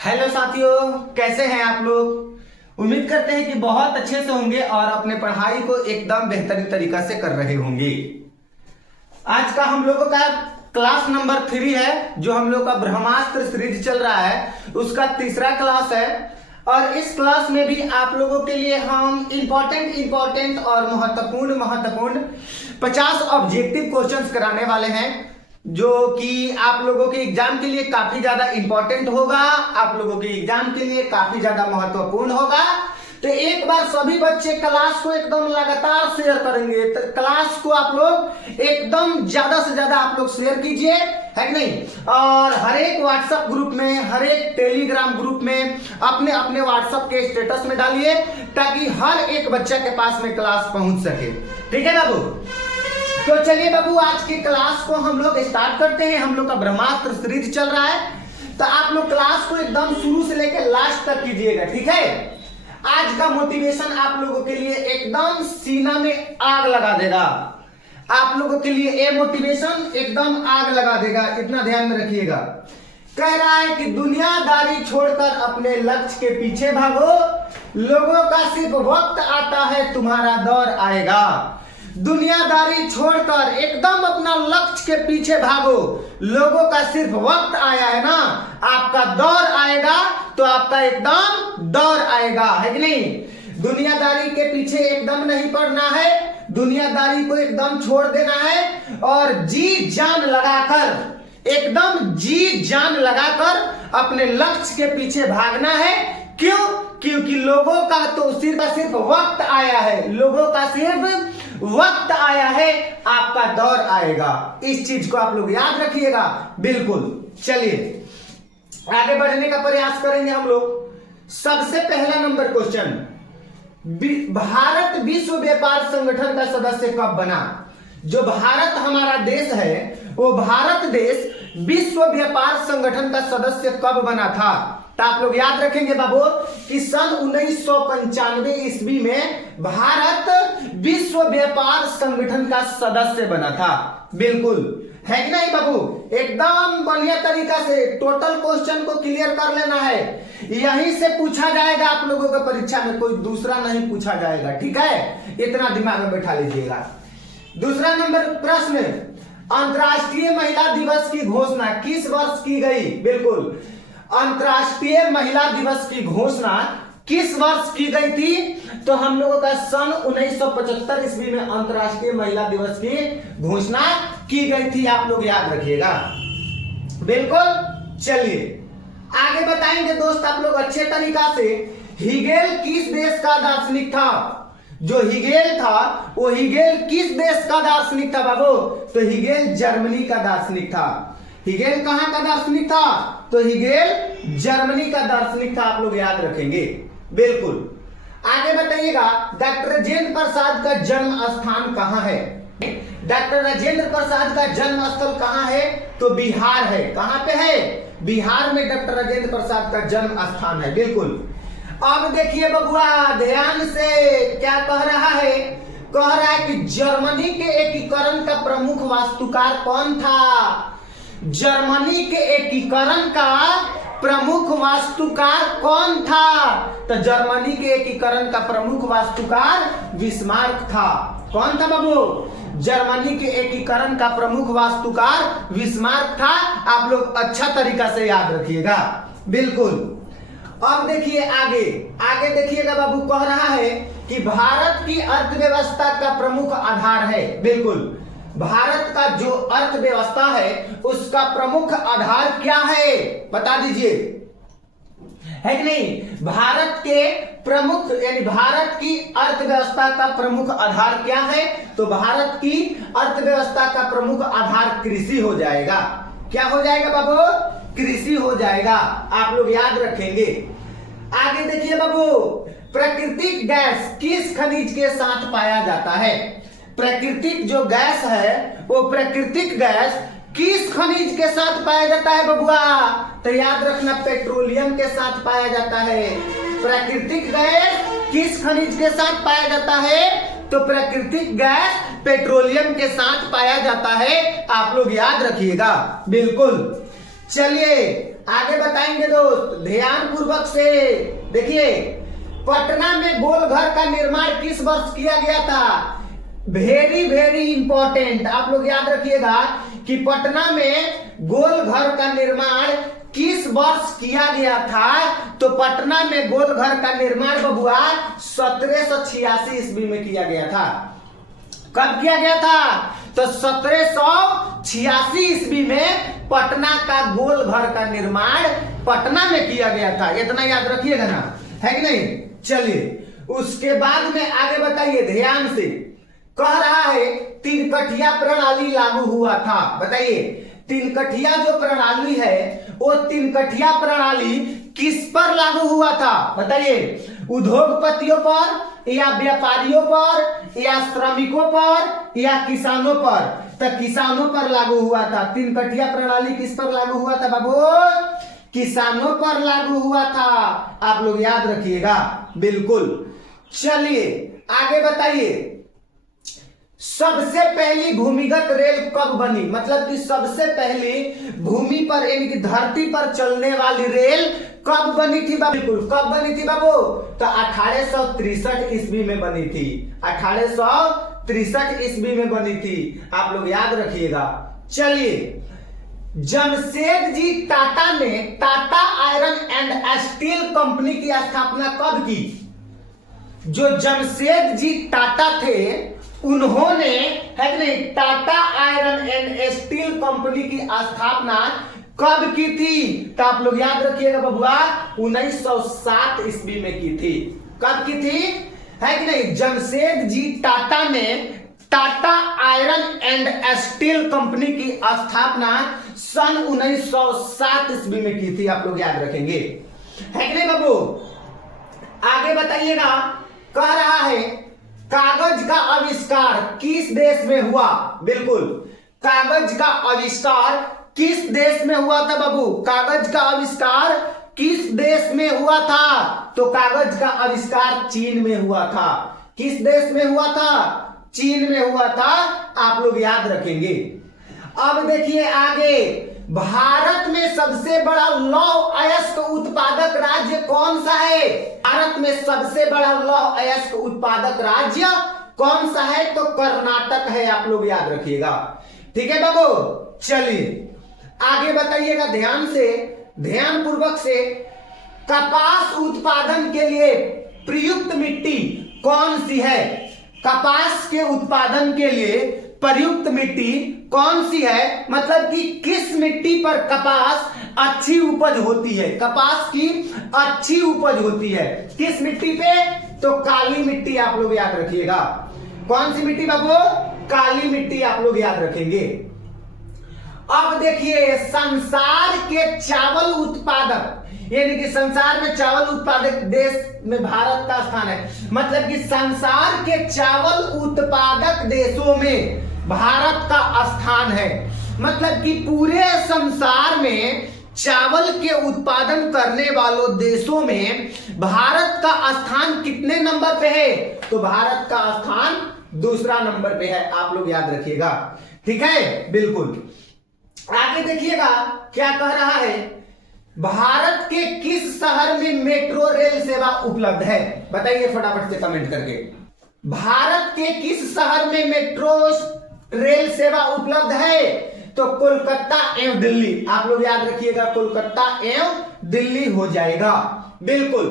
Hello साथियों, कैसे हैं आप लोग। उम्मीद करते हैं कि बहुत अच्छे से होंगे और अपने पढ़ाई को एकदम बेहतरीन तरीका से कर रहे होंगे। आज का हम लोगों का क्लास नंबर 3 है, जो हम लोग का ब्रह्मास्त्र सीरीज चल रहा है, उसका तीसरा क्लास है। और इस क्लास में भी आप लोगों के लिए हम इंपॉर्टेंट और महत्वपूर्ण 50 ऑब्जेक्टिव क्वेश्चंस कराने वाले हैं, जो कि आप लोगों के एग्जाम के लिए काफी ज्यादा इंपॉर्टेंट होगा, आप लोगों के एग्जाम के लिए काफी ज्यादा महत्वपूर्ण होगा। तो एक बार सभी बच्चे क्लास को एकदम लगातार शेयर करेंगे, तो क्लास को आप लोग एकदम ज्यादा से ज्यादा आप लोग शेयर कीजिए, है कि नहीं। और हर एक व्हाट्सएप ग्रुप में, हर एक टेलीग्राम ग्रुप में अपने अपने व्हाट्सएप के स्टेटस में डालिए, ताकि हर एक बच्चा के पास में क्लास पहुंच सके। ठीक है बाबू। तो चलिए बाबू, आज की क्लास को हम लोग स्टार्ट करते हैं। हम लोग का ब्रह्मास्त्र सीरीज चल रहा है, तो आप लोग क्लास को एकदम शुरू से लेकर लास्ट तक कीजिएगा, ठीक है। आज का मोटिवेशन आप लोगों के लिए एकदम सीना में आग लगा देगा। आप लोगों के लिए ये मोटिवेशन एकदम आग लगा देगा, इतना ध्यान में रखिएगा। कह रहा है कि दुनियादारी छोड़कर अपने लक्ष्य के पीछे भागो, लोगों का सिर्फ वक्त आता है, तुम्हारा दौर आएगा। दुनियादारी छोड़कर एकदम अपना लक्ष्य के पीछे भागो, लोगों का सिर्फ वक्त आया है ना, आपका दौर आएगा, तो आपका एकदम दौर आएगा, है कि नहीं। दुनियादारी के पीछे एकदम नहीं पड़ना है, दुनियादारी को एकदम छोड़ देना है और जी जान लगाकर, एकदम जी जान लगाकर अपने लक्ष्य के पीछे भागना है। क्यों? क्योंकि लोगों का तो सिर्फ वक्त आया है, लोगों का सिर्फ वक्त आया है, आपका दौर आएगा। इस चीज को आप लोग याद रखिएगा, बिल्कुल। चलिए आगे बढ़ने का प्रयास करेंगे हम लोग। सबसे पहला नंबर क्वेश्चन, भारत विश्व व्यापार संगठन का सदस्य कब बना। जो भारत हमारा देश है, वो भारत देश विश्व व्यापार संगठन का सदस्य कब बना था। तो आप लोग याद रखेंगे बाबू कि सन 1995 ईस्वी में भारत विश्व व्यापार संगठन का सदस्य बना था। बिल्कुल, है कि नहीं बाबू। एकदम बढ़िया तरीका से टोटल क्वेश्चन को क्लियर कर लेना है, यहीं से पूछा जाएगा आप लोगों का परीक्षा में, कोई दूसरा नहीं पूछा जाएगा, ठीक है। इतना दिमाग में बैठा लीजिएगा। दूसरा नंबर प्रश्न, अंतर्राष्ट्रीय महिला दिवस की घोषणा किस वर्ष की गई। बिल्कुल, अंतर्राष्ट्रीय महिला दिवस की घोषणा किस वर्ष की गई थी। तो हम लोगों का सन 1975 ईस्वी में अंतर्राष्ट्रीय महिला दिवस की घोषणा की गई थी, आप लोग याद रखिएगा, बिल्कुल। चलिए आगे बताएंगे दोस्त आप लोग अच्छे तरीका से। हिगेल किस देश का दार्शनिक था। जो हिगेल था, वो हिगेल किस देश का दार्शनिक था बाबू। तो हिगेल जर्मनी का दार्शनिक था। हिगेल कहां का दार्शनिक था। तो हिगेल जर्मनी का दार्शनिक था, आप लोग याद रखेंगे, बिल्कुल। आगे बताइएगा, डॉक्टर राजेंद्र प्रसाद का जन्म स्थान कहां है। डॉक्टर राजेंद्र प्रसाद का जन्म स्थल कहां है। तो बिहार है। कहां पे है। बिहार में डॉक्टर राजेंद्र प्रसाद का जन्म स्थान है, बिल्कुल। अब देखिए बबुआ ध्यान से, क्या कह रहा है। कह रहा है कि जर्मनी के एकीकरण का प्रमुख वास्तुकार कौन था। जर्मनी के एकीकरण का प्रमुख वास्तुकार कौन था। तो जर्मनी के एकीकरण का प्रमुख वास्तुकार बिस्मार्क था। कौन था बाबू। जर्मनी के एकीकरण का प्रमुख वास्तुकार बिस्मार्क था। आप लोग अच्छा तरीका से याद रखिएगा, बिल्कुल। अब देखिए आगे देखिएगा बाबू, कह रहा है कि भारत की अर्थव्यवस्था का प्रमुख आधार है। बिल्कुल, भारत का जो अर्थव्यवस्था है उसका प्रमुख आधार क्या है, बता दीजिए, है कि नहीं। भारत के प्रमुख यानी भारत की अर्थव्यवस्था का प्रमुख आधार क्या है। तो भारत की अर्थव्यवस्था का प्रमुख आधार कृषि हो जाएगा। क्या हो जाएगा बाबू। कृषि हो जाएगा, आप लोग याद रखेंगे। आगे देखिए बाबू, प्राकृतिक गैस किस खनिज के साथ पाया जाता है। प्राकृतिक जो गैस है, वो प्राकृतिक गैस किस खनिज के साथ पाया जाता है बबुआ। तो याद रखना, पेट्रोलियम के साथ पाया जाता है। प्राकृतिक गैस किस खनिज के साथ पाया जाता है। तो प्राकृतिक गैस पेट्रोलियम के साथ पाया जाता है, आप लोग याद रखिएगा, बिल्कुल। चलिए आगे बताएंगे दोस्त, ध्यान पूर्वक से देखिए। पटना में गोलघर का निर्माण किस वर्ष किया गया था? वेरी वेरी इंपॉर्टेंट, आप लोग याद रखिएगा कि पटना में गोलघर का निर्माण किस वर्ष किया गया था? तो पटना में गोलघर का निर्माण बबुआ 1786 ईस्वी में किया गया था। कब किया गया था? तो 1786 ईस्वी में पटना का गोलघर का निर्माण पटना में किया गया था। इतना याद रखिएगा ना, है कि नहीं? चलिए उसके बाद में आगे बताइए ध्यान से। कह रहा है तिनकठिया प्रणाली लागू हुआ था। बताइए तिनकठिया जो प्रणाली है वो तिनकठिया प्रणाली किस पर लागू हुआ था? बताइए उद्योगपतियों पर या व्यापारियों पर या श्रमिकों पर या किसानों पर? तो किसानों पर लागू हुआ था। तिनकठिया प्रणाली किस पर लागू हुआ था बाबू? किसानों पर लागू हुआ था। आप लोग याद रखिएगा बिल्कुल। चलिए आगे बताइए, सबसे पहली भूमिगत रेल कब बनी? मतलब कि सबसे पहली भूमि पर यानी कि धरती पर चलने वाली रेल कब बनी थी बाबू? बिल्कुल कब बनी थी बाबू? तो 1863 ईस्वी में बनी थी। 1863 ईस्वी में बनी थी, आप लोग याद रखिएगा। चलिए जमशेदजी टाटा ने Tata iron and steel company की स्थापना कब की? जो जमशेदजी टाटा थे उन्होंने, है कि नहीं, Tata iron and steel company की स्थापना कब की थी? तो आप लोग याद रखिएगा बबुआ 1907 ईस्वी में की थी। कब की थी? है कि नहीं? जमशेदजी टाटा ने Tata iron and steel company की स्थापना सन 1907 ईस्वी में की थी। आप लोग याद रखेंगे, है कि नहीं बाबू? आगे बताइएगा, कह रहा है कागज का आविष्कार किस देश में हुआ? बिल्कुल कागज का आविष्कार किस देश में हुआ था बाबू? कागज का आविष्कार किस देश में हुआ था? तो कागज का आविष्कार चीन में हुआ था। किस देश में हुआ था? चीन में हुआ था। आप लोग याद रखेंगे। अब देखिए आगे, भारत में सबसे बड़ा लौह अयस्क उत्पादक राज्य कौन सा है? भारत में सबसे बड़ा लौह अयस्क उत्पादक राज्य कौन सा है? तो कर्नाटक है। आप लोग याद रखिएगा, ठीक है बाबू। चलिए आगे बताइएगा ध्यान से, ध्यान पूर्वक से। कपास उत्पादन के लिए प्रयुक्त मिट्टी कौन सी है? कपास के उत्पादन के लिए प्रयुक्त मिट्टी कौन सी है? मतलब कि किस मिट्टी पर कपास अच्छी उपज होती है? कपास की अच्छी उपज होती है किस मिट्टी पे? तो काली मिट्टी। आप लोग याद रखिएगा। कौन सी मिट्टी बाबू? काली मिट्टी। आप लोग याद रखेंगे। अब देखिए संसार के चावल उत्पादक, यानी कि संसार में चावल उत्पादक देश में भारत का स्थान है। मतलब कि संसार के चावल उत्पादक देशों में भारत का स्थान है। मतलब कि पूरे संसार में चावल के उत्पादन करने वालों देशों में भारत का स्थान कितने नंबर पे है? तो भारत का स्थान दूसरा नंबर पे है। आप लोग याद रखिएगा, ठीक है बिल्कुल। आगे देखिएगा क्या कह रहा है, भारत के किस शहर में मेट्रो रेल सेवा उपलब्ध है? बताइए फटाफट से कमेंट करके। भारत के किस शहर में मेट्रो रेल सेवा उपलब्ध है? तो कोलकाता एवं दिल्ली। आप लोग याद रखिएगा, कोलकाता एवं दिल्ली हो जाएगा बिल्कुल।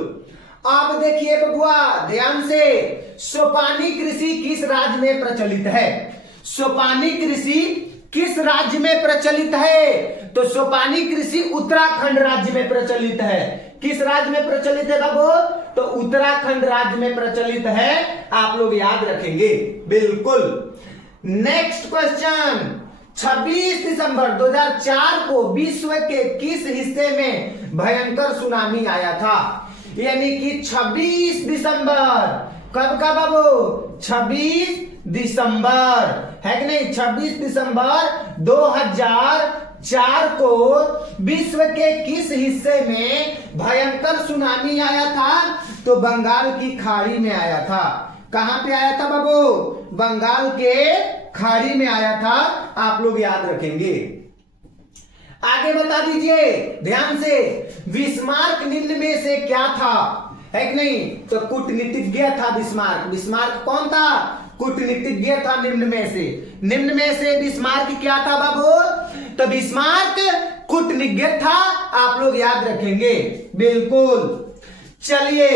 अब देखिए बबुआ ध्यान से, सोपानी कृषि किस राज्य में प्रचलित है? सोपानी कृषि किस राज्य में प्रचलित है? तो सोपानी कृषि उत्तराखंड राज्य में प्रचलित है। किस राज्य में प्रचलित है बाबू? तो उत्तराखंड राज्य में प्रचलित है। आप लोग याद रखेंगे बिल्कुल। नेक्स्ट क्वेश्चन, 26 दिसंबर 2004 को विश्व के किस हिस्से में भयंकर सुनामी आया था? यानी कि 26 दिसंबर, कब का बाबू? 26 दिसंबर, है कि नहीं? 26 दिसंबर 2004 को विश्व के किस हिस्से में भयंकर सुनामी आया था? तो बंगाल की खाड़ी में आया था। कहां पे आया था बाबू? बंगाल के खाड़ी में आया था। आप लोग याद रखेंगे। आगे बता दीजिए ध्यान से, बिस्मार्क निम्न में से क्या था, है कि नहीं? तो कूटनीतिज्ञ था बिस्मार्क। बिस्मार्क कौन था? कूटनीतिज्ञ था निम्न में से। निम्न में से बिस्मार्क क्या था बाबू? तो बिस्मार्क कूटनीतिज्ञ था, आप लोग याद रखेंगे बिल्कुल। चलिए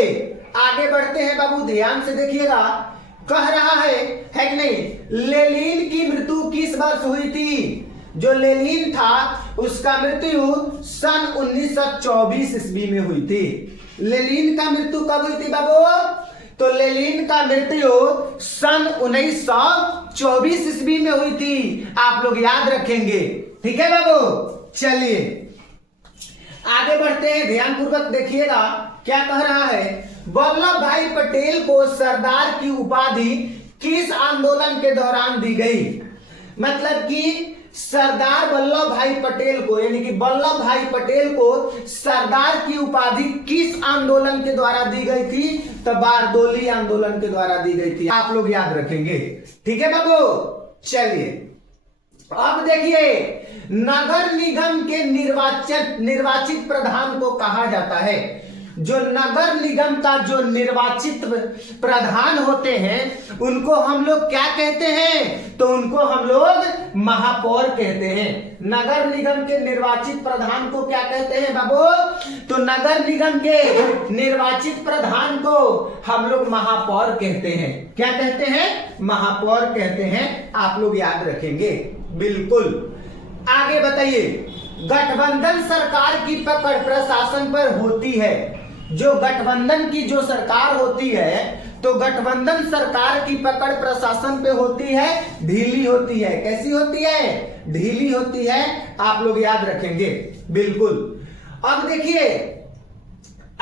आगे बढ़ते हैं बाबू, ध्यान से देखिएगा। कह रहा है कि नहीं, लेनिन की मृत्यु किस वर्ष हुई थी? जो लेनिन था उसका मृत्यु सन 1924 ईस्वी में हुई थी। लेनिन का मृत्यु कब हुई थी बाबू? तो लेनिन का मृत्यु सन 1924 ईस्वी में हुई थी, आप लोग याद रखेंगे। ठीक है बाबू, चलिए आगे बढ़ते हैं, ध्यान पूर्वक देखिएगा क्या कह रहा है। वल्लभ भाई पटेल को सरदार की उपाधि किस आंदोलन के दौरान दी गई? मतलब कि सरदार वल्लभ भाई पटेल को, यानी कि वल्लभ भाई पटेल को सरदार की उपाधि किस आंदोलन के द्वारा दी गई थी? तो बारदोली आंदोलन के द्वारा दी गई थी, आप लोग याद रखेंगे। ठीक है बाबू, चलिए अब देखिए, नगर निगम के निर्वाचित प्रधान को कहा जाता है। जो नगर निगम का जो निर्वाचित प्रधान होते हैं उनको हम लोग क्या कहते हैं? तो उनको हम लोग महापौर कहते हैं। नगर निगम के निर्वाचित प्रधान को क्या कहते हैं बाबू? तो नगर निगम के निर्वाचित प्रधान को हम लोग महापौर कहते हैं। क्या कहते हैं? महापौर कहते हैं, आप लोग याद रखेंगे बिल्कुल। आगे बताइए, गठबंधन सरकार की पकड़ प्रशासन पर होती है। जो गठबंधन की जो सरकार होती है, तो गठबंधन सरकार की पकड़ प्रशासन पे होती है, ढीली होती है। कैसी होती है? ढीली होती है, आप लोग याद रखेंगे बिल्कुल। अब देखिए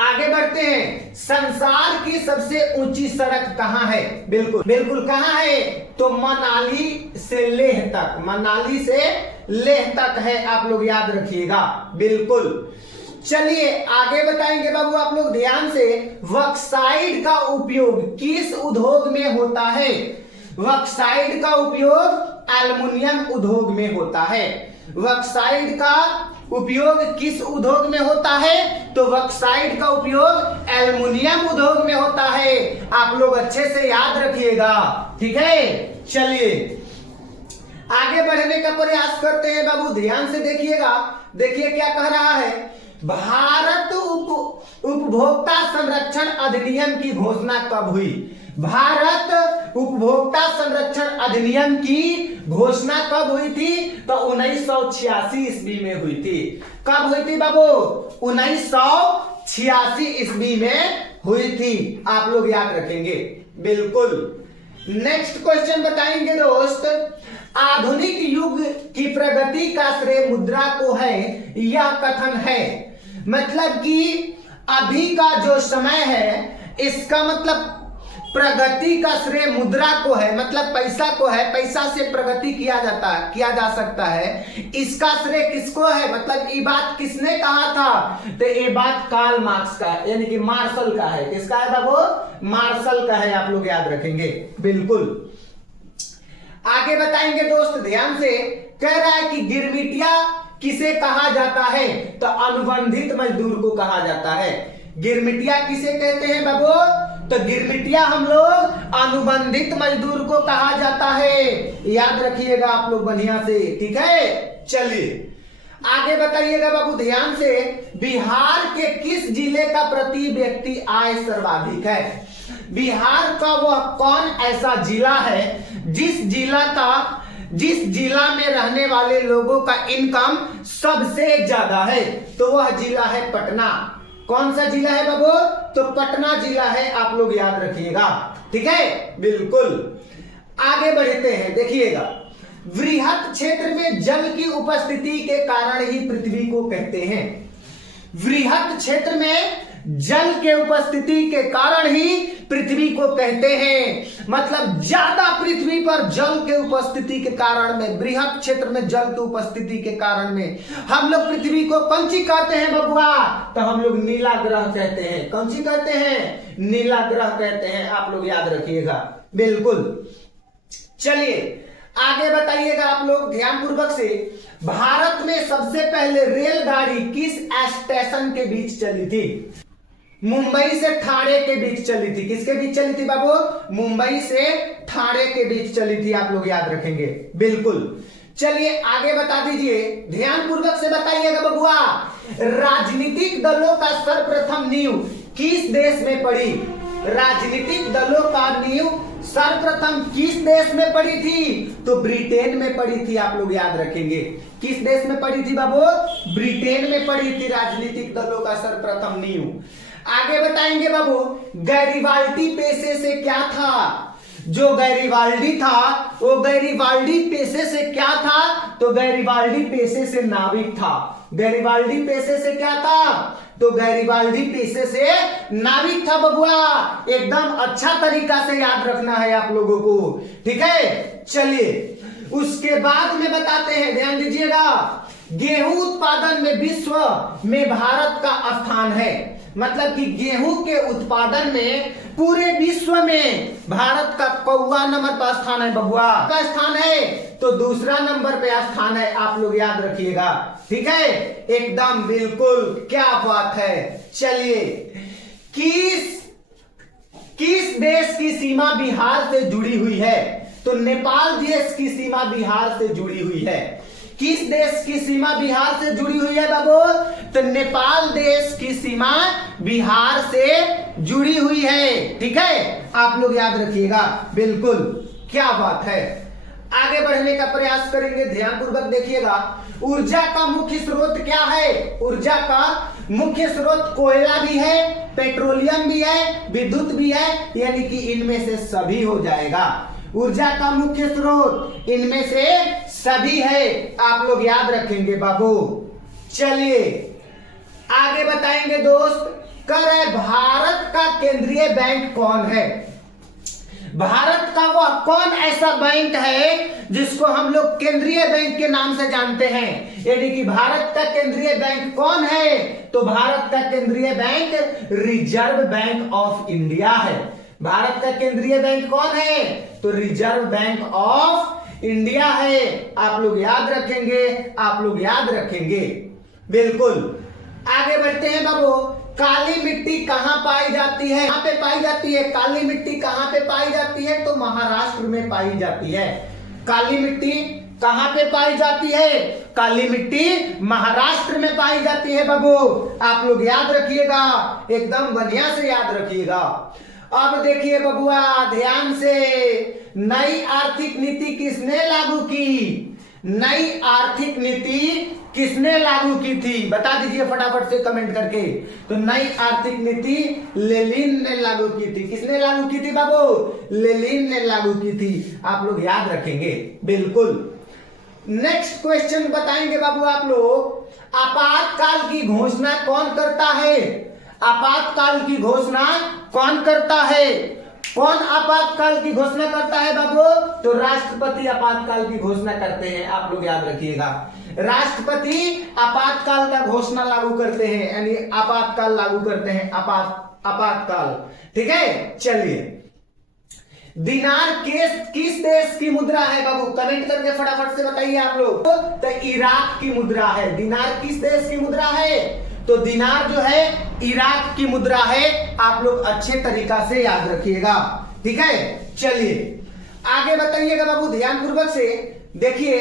आगे बढ़ते हैं, संसार की सबसे ऊंची सड़क कहां है? बिल्कुल बिल्कुल, कहां है? तो मनाली से लेह तक, मनाली से लेह तक है, आप लोग याद रखिएगा बिल्कुल। चलिए आगे बताएंगे बाबू आप लोग ध्यान से, बॉक्साइट का उपयोग किस उद्योग में होता है? बॉक्साइट का उपयोग एल्युमिनियम उद्योग में होता है। बॉक्साइट का उपयोग किस उद्योग में होता है? तो बॉक्साइट का उपयोग एल्युमिनियम उद्योग में होता है, आप लोग अच्छे से याद रखिएगा। ठीक है, चलिए आगे बढ़ने का प्रयास करते हैं बाबू, ध्यान से देखिएगा। देखिए क्या कह रहा है, भारत उपभोक्ता संरक्षण अधिनियम की घोषणा कब हुई? भारत उपभोक्ता संरक्षण अधिनियम की घोषणा कब हुई थी? तो 1986 ईस्वी में हुई थी। कब हुई थी बाबू? 1986 ईस्वी में हुई थी, आप लोग याद रखेंगे बिल्कुल। नेक्स्ट क्वेश्चन बताएंगे दोस्त, आधुनिक युग की प्रगति का श्रेय मुद्रा को है, यह कथन है। मतलब कि अभी का जो समय है इसका मतलब प्रगति का श्रेय मुद्रा को है, मतलब पैसा को है, पैसा से प्रगति किया जा सकता है। इसका श्रेय किसको है? मतलब ये बात किसने कहा था? तो ये बात कार्ल मार्क्स का, यानी कि मार्शल का है। किसका है बाबू? मार्शल का है, आप लोग याद रखेंगे बिल्कुल। आगे बताएंगे दोस्त ध्यान से, कह रहा है कि गिरमिटिया किसे कहा जाता है? तो अनुबंधित मजदूर को कहा जाता है। गिरमिटिया किसे कहते हैं बाबू? तो गिरमिटिया हम लोग अनुबंधित मजदूर को कहा जाता है, याद रखिएगा आप लोग बढ़िया से। ठीक है, चलिए आगे बताइएगा बाबू ध्यान से, बिहार के किस जिले का प्रति व्यक्ति आय सर्वाधिक है? बिहार का वह कौन ऐसा जिला है जिस जिला में रहने वाले लोगों का इनकम सबसे ज्यादा है? तो वह जिला है पटना। कौन सा जिला है बाबू? तो पटना जिला है, आप लोग याद रखिएगा। ठीक है, बिल्कुल। आगे बढ़ते हैं, देखिएगा, वृहत क्षेत्र में जल की उपस्थिति के कारण ही पृथ्वी को कहते हैं। वृहत क्षेत्र में जल के उपस्थिति के कारण ही पृथ्वी को कहते हैं। मतलब ज्यादा पृथ्वी पर जल के उपस्थिति के कारण में, बृहत क्षेत्र में जल की उपस्थिति के कारण में हम लोग पृथ्वी को कौन सी कहते हैं बबुआ? तो हम लोग नीला ग्रह कहते हैं। कौन सी कहते हैं? नीला ग्रह कहते हैं, आप लोग याद रखिएगा बिल्कुल। चलिए आगे बताइएगा आप लोग ध्यान पूर्वक से, भारत में सबसे पहले रेलगाड़ी किस स्टेशन के बीच चली थी? मुंबई से ठाणे के बीच चली थी। किसके बीच चली थी बाबू? मुंबई से ठाणे के बीच चली थी, आप लोग याद रखेंगे। बिल्कुल, चलिए आगे बता दीजिए, ध्यान पूर्वक से बताइएगा बबुआ, राजनीतिक दलों का सर्वप्रथम नींव किस देश में पड़ी? राजनीतिक दलों का नींव सर्वप्रथम किस देश में पड़ी थी? तो ब्रिटेन में पड़ी थी, आप लोग याद रखेंगे। किस देश में पड़ी थी बाबू? ब्रिटेन में पड़ी थी राजनीतिक दलों का सर्वप्रथम नींव। आगे बताएंगे बाबू, गैरिबाल्डी पेशे से क्या था? जो गैरिबाल्डी था वो गैरिबाल्डी पेशे से क्या था? तो गैरिबाल्डी पेशे से नाविक था। गैरिबाल्डी पेशे से क्या था? तो गैरिबाल्डी पेशे से नाविक था बबुआ। एकदम अच्छा तरीका से याद रखना है आप लोगों को, ठीक है। चलिए उसके बाद में बताते हैं, ध्यान दीजिएगा, गेहूं उत्पादन में विश्व में भारत का स्थान है। मतलब कि गेहूं के उत्पादन में पूरे विश्व में भारत का कौवा नंबर पर स्थान है बबुआ। का स्थान है तो दूसरा नंबर पे स्थान है, आप लोग याद रखिएगा, ठीक है। एकदम बिल्कुल, क्या बात है। चलिए, किस देश की सीमा बिहार से जुड़ी हुई है? तो नेपाल देश की सीमा बिहार से जुड़ी हुई है। किस देश की सीमा बिहार से जुड़ी हुई है बाबू? तो नेपाल देश की सीमा बिहार से जुड़ी हुई है, ठीक है। आप लोग याद रखिएगा, बिल्कुल, क्या बात है। आगे बढ़ने का प्रयास करेंगे, ध्यान पूर्वक देखिएगा। ऊर्जा का मुख्य स्रोत क्या है? ऊर्जा का मुख्य स्रोत कोयला भी है, पेट्रोलियम भी है, विद्युत भी है, यानी कि इनमें से सभी हो जाएगा। ऊर्जा का मुख्य स्रोत इनमें से सभी है, आप लोग याद रखेंगे बाबू। चलिए आगे बताएंगे दोस्त, कर है भारत का केंद्रीय बैंक कौन है? भारत का वह कौन ऐसा बैंक है जिसको हम लोग केंद्रीय बैंक के नाम से जानते हैं? यानी कि भारत का केंद्रीय बैंक कौन है? तो भारत का केंद्रीय bank reserve bank of India है। भारत का केंद्रीय बैंक कौन है? तो रिजर्व बैंक ऑफ इंडिया है। आप लोग याद रखेंगे, आप लोग याद रखेंगे, बिल्कुल। आगे बढ़ते हैं बाबू, काली मिट्टी कहां पाई जाती है? कहां पे पाई जाती है? काली मिट्टी कहां पे पाई जाती है? तो महाराष्ट्र में पाई जाती है। काली मिट्टी कहां पे पाई जाती है? काली मिट्टी महाराष्ट्र में पाई जाती है बाबू। आप लोग याद रखिएगा, एकदम बढ़िया से याद रखिएगा। अब देखिए बबुआ ध्यान से, नई आर्थिक नीति किसने लागू की? नई आर्थिक नीति किसने लागू की थी? बता दीजिए फटाफट से कमेंट करके। तो नई आर्थिक नीति लेनिन ने लागू की थी। किसने लागू की थी बाबू? लेनिन ने लागू की थी, आप लोग याद रखेंगे, बिल्कुल। नेक्स्ट क्वेश्चन बताएंगे बाबू आप लोग, आपातकाल की घोषणा कौन करता है? आपातकाल की घोषणा कौन करता है? कौन आपातकाल की घोषणा करता है बाबू? तो राष्ट्रपति आपातकाल की घोषणा करते हैं, आप लोग याद रखिएगा। राष्ट्रपति आपातकाल का घोषणा लागू करते हैं, यानी आपातकाल लागू करते हैं, आपातकाल, ठीक है। चलिए, दिनार किस देश की मुद्रा है बाबू? कमेंट करके फटाफट से बताइए आप लोग। तो इराक की मुद्रा है। दिनार किस देश की मुद्रा है? तो दिनार जो है इराक की मुद्रा है, आप लोग अच्छे तरीका से याद रखिएगा, ठीक है। चलिए आगे बताइएगा बाबू ध्यान पूर्वक से देखिए,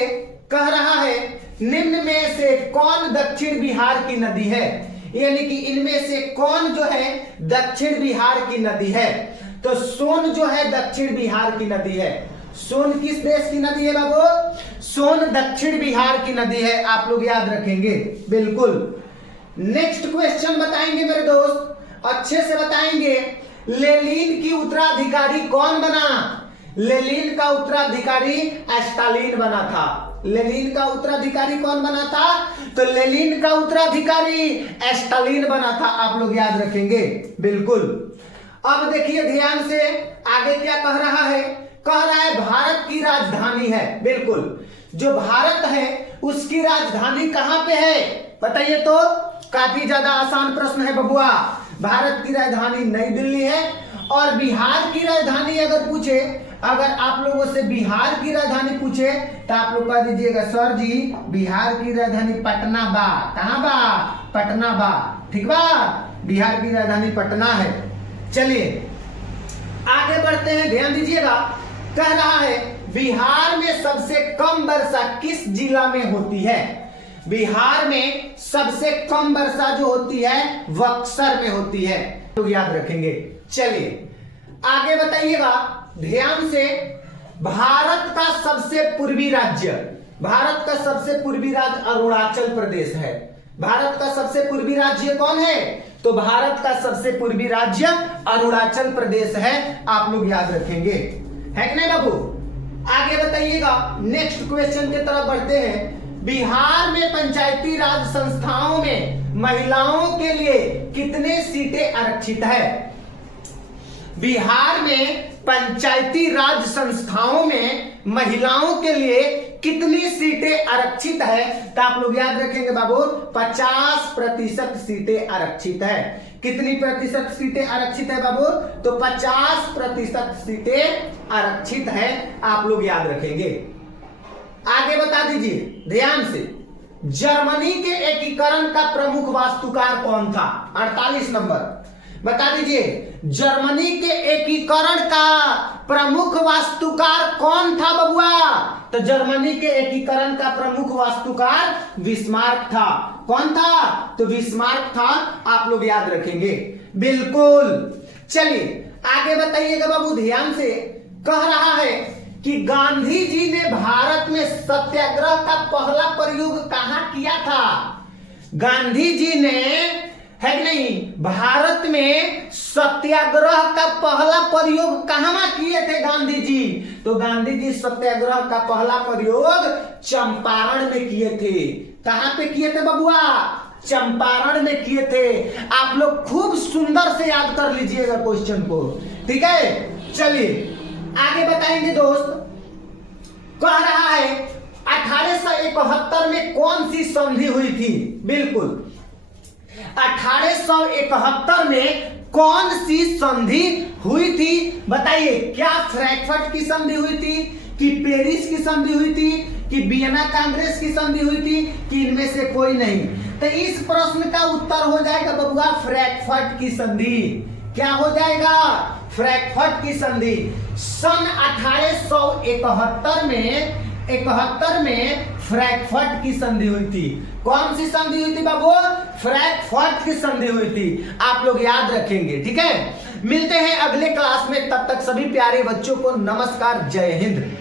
कह रहा है निम्न में से कौन दक्षिण बिहार की नदी है? यानी कि इनमें से कौन जो है दक्षिण बिहार की नदी है? तो सोन जो है दक्षिण बिहार की नदी है। सोन किस देश की नदी है बाबू? सोन दक्षिण बिहार की नदी है, आप लोग याद रखेंगे, बिल्कुल। नेक्स्ट क्वेश्चन बताएंगे मेरे दोस्त, अच्छे से बताएंगे। लेनिन की उत्तराधिकारी कौन बना? लेनिन का उत्तराधिकारी स्टालिन बना था। लेनिन का उत्तराधिकारी कौन बना था? तो लेनिन का उत्तराधिकारी स्टालिन बना था, आप लोग याद रखेंगे, बिल्कुल। अब देखिए ध्यान से, आगे क्या कह रहा है? कह रहा है भारत की राजधानी है, बिल्कुल। जो भारत है उसकी राजधानी कहां पे है बताइए? तो काफी ज्यादा आसान प्रश्न है बबुआ। भारत की राजधानी नई दिल्ली है, और बिहार की राजधानी अगर पूछे अगर आप लोगों से बिहार की राजधानी पूछे तो आप लोग कह दीजिएगा सर जी बिहार की राजधानी पटना बा। कहां बा? पटना बा। ठीक बा, बिहार की राजधानी पटना है। चलिए आगे बढ़ते हैं, ध्यान दीजिएगा। कह रहा है बिहार में सबसे कम वर्षा किस जिला में होती है? बिहार में सबसे कम वर्षा जो होती है बक्सर में होती है, तो याद रखेंगे। चलिए आगे बताइएगा ध्यान से। भारत का सबसे पूर्वी राज्य, भारत का सबसे पूर्वी राज्य अरुणाचल प्रदेश है। भारत का सबसे पूर्वी राज्य कौन है? तो भारत का सबसे पूर्वी राज्य अरुणाचल प्रदेश है। आप लोग याद रखेंगे, है कि नहीं बाबू? आगे बताइएगा, नेक्स्ट क्वेश्चन की तरफ बढ़ते हैं। बिहार में पंचायती राज संस्थाओं में महिलाओं के लिए कितने सीटें आरक्षित है? बिहार में पंचायती राज संस्थाओं में महिलाओं के लिए कितनी सीटें आरक्षित है? तो आप लोग याद रखेंगे बाबू 50% सीटें आरक्षित है। कितनी प्रतिशत सीटें आरक्षित है बाबू? तो 50% सीटें आरक्षित है। आप लोग याद रखेंगे। आगे बता दीजिए ध्यान से। जर्मनी के एकीकरण का प्रमुख वास्तुकार कौन था? 48 नंबर बता दीजिए। जर्मनी के एकीकरण का प्रमुख वास्तुकार कौन था बबुआ? तो जर्मनी के एकीकरण का प्रमुख वास्तुकार बिस्मार्क था। कौन था? तो बिस्मार्क था। आप लोग याद रखेंगे, बिल्कुल। चलिए आगे बताइएगा बाबू ध्यान से। कह रहा है कि गांधी जी ने भारत में सत्याग्रह का पहला प्रयोग कहां किया था? गांधी जी ने, है कि नहीं, भारत में सत्याग्रह का पहला प्रयोग कहां किए थे गांधी जी? तो गांधी जी सत्याग्रह का पहला प्रयोग चंपारण में किए थे। कहां पे किए थे बबुआ? चंपारण में किए थे। आप लोग खूब सुंदर से याद कर लीजिएगा क्वेश्चन को, ठीक है। चलिए आगे बताएंगे दोस्त। कह रहा है 1871 में कौन सी संधि हुई थी? बिल्कुल 1871 में कौन सी संधि हुई थी? बताइए, क्या फ्रैंकफर्ट की संधि हुई थी, कि पेरिस की संधि हुई थी, कि वियना कांग्रेस की संधि हुई थी, कि इनमें से कोई नहीं? तो इस प्रश्न का उत्तर हो जाएगा बबुआ फ्रैंकफर्ट की संधि। क्या हो जाएगा? फ्रैंकफर्ट की संधि। सन 1871 में फ्रैंकफर्ट की संधि हुई थी। कौन सी संधि हुई थी बाबू? फ्रैंकफर्ट की संधि हुई थी। आप लोग याद रखेंगे, ठीक है। मिलते हैं अगले क्लास में, तब तक सभी प्यारे बच्चों को नमस्कार, जय हिंद।